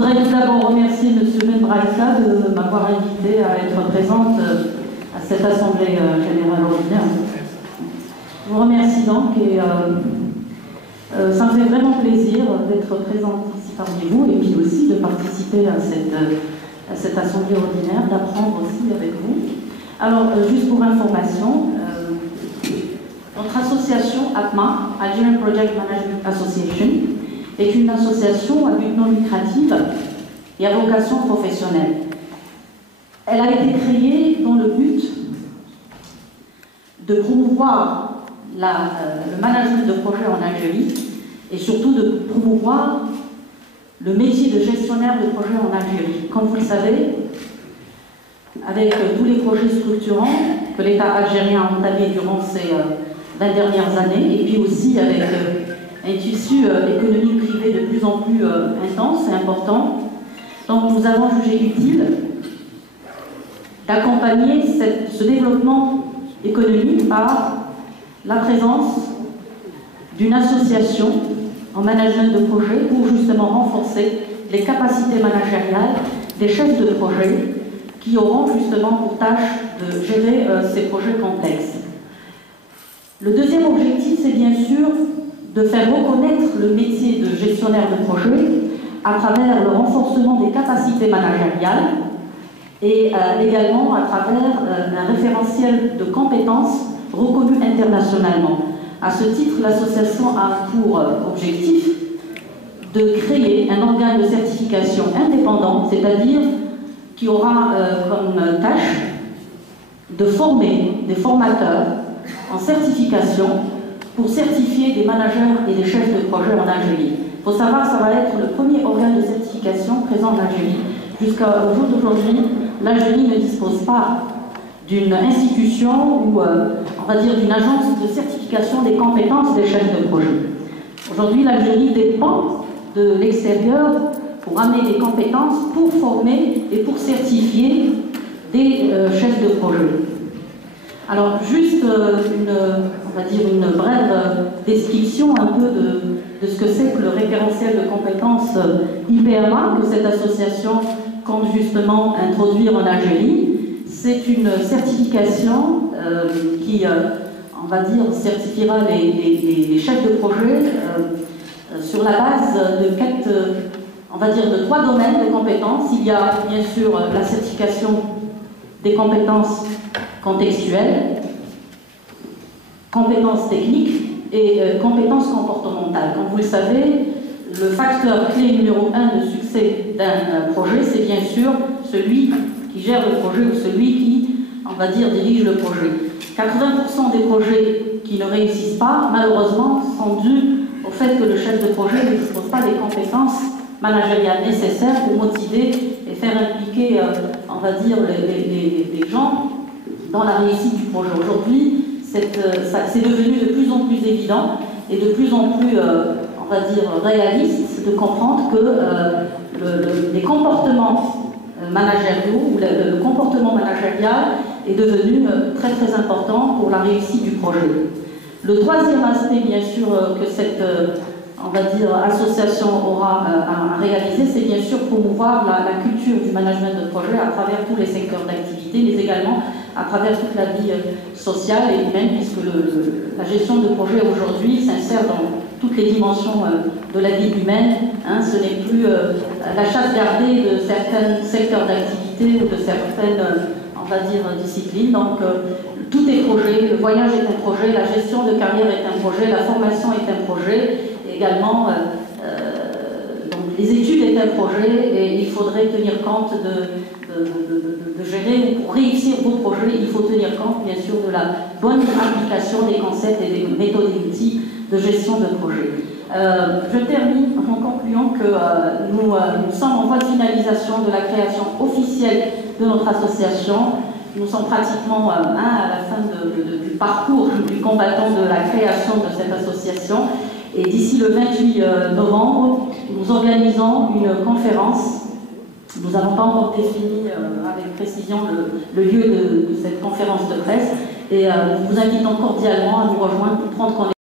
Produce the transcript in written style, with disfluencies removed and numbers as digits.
voudrais tout d'abord remercier M. Membraïka de m'avoir invité à être présente à cette Assemblée Générale Ordinaire. Je vous remercie donc et ça me fait vraiment plaisir d'être présente ici parmi vous et puis aussi de participer à cette Assemblée Ordinaire, d'apprendre aussi avec vous. Alors, juste pour information, notre association APMA, Algerian Project Management Association, est une association à but non lucratif et à vocation professionnelle. Elle a été créée dans le but de promouvoir le management de projet en Algérie et surtout de promouvoir le métier de gestionnaire de projet en Algérie. Comme vous le savez, avec tous les projets structurants que l'État algérien a entamés durant ces 20 dernières années, et puis aussi avec un tissu économique privé de plus en plus intense et important, donc nous avons jugé utile d'accompagner ce développement économique par la présence d'une association en management de projet pour justement renforcer les capacités managériales des chefs de projet qui auront justement pour tâche de gérer ces projets complexes. Le deuxième objectif, c'est bien sûr de faire reconnaître le métier de gestionnaire de projet à travers le renforcement des capacités managériales et également à travers un référentiel de compétences reconnu internationalement. À ce titre, l'association a pour objectif de créer un organe de certification indépendant, c'est-à-dire qui aura comme tâche de former des formateurs en certification pour certifier des managers et des chefs de projet en Algérie. Il faut savoir que ça va être le premier organe de certification présent en Algérie. Jusqu'au jour d'aujourd'hui, l'Algérie ne dispose pas d'une institution ou, on va dire, d'une agence de certification des compétences des chefs de projet. Aujourd'hui, l'Algérie dépend de l'extérieur pour amener des compétences, pour former et pour certifier des chefs de projet. Alors, juste on va dire une brève description un peu de ce que c'est que le référentiel de compétences IPMA, que cette association compte justement introduire en Algérie. C'est une certification qui, on va dire, certifiera les chefs de projet sur la base de on va dire, de 3 domaines de compétences. Il y a bien sûr la certification des compétences contextuelles, compétences techniques et compétences comportementales. Comme vous le savez, le facteur clé numéro 1 de succès d'un projet, c'est bien sûr celui qui gère le projet ou celui qui, on va dire, dirige le projet. 80% des projets qui ne réussissent pas, malheureusement, sont dus au fait que le chef de projet ne dispose pas des compétences managériales nécessaires pour motiver et faire impliquer, on va dire, les gens dans la réussite du projet. Aujourd'hui, c'est devenu de plus en plus évident et de plus en plus, on va dire, réaliste de comprendre que les comportements managériaux ou le comportement managérial est devenu très très important pour la réussite du projet. Le troisième aspect, bien sûr, que cette on va dire, association aura à réaliser, c'est bien sûr promouvoir la culture du management de projet à travers tous les secteurs d'activité, mais également à travers toute la vie sociale et humaine, puisque la gestion de projet aujourd'hui s'insère dans toutes les dimensions de la vie humaine. Hein, ce n'est plus la chasse gardée de certains secteurs d'activité ou de certaines, on va dire, disciplines. Donc, tout est projet, le voyage est un projet, la gestion de carrière est un projet, la formation est un projet, et également donc les études est un projet, et il faudrait tenir compte de gérer, pour réussir vos projets, il faut tenir compte bien sûr de la bonne application des concepts et des méthodes et outils de gestion de projet. Je termine en concluant que nous sommes en voie de finalisation de la création officielle de notre association. Nous sommes pratiquement à la fin du parcours du combattant de la création de cette association. Et d'ici le 28 novembre, nous organisons une conférence. Nous n'avons pas encore défini avec précision le lieu de cette conférence de presse. Et nous vous invitons cordialement à nous rejoindre pour prendre connaissance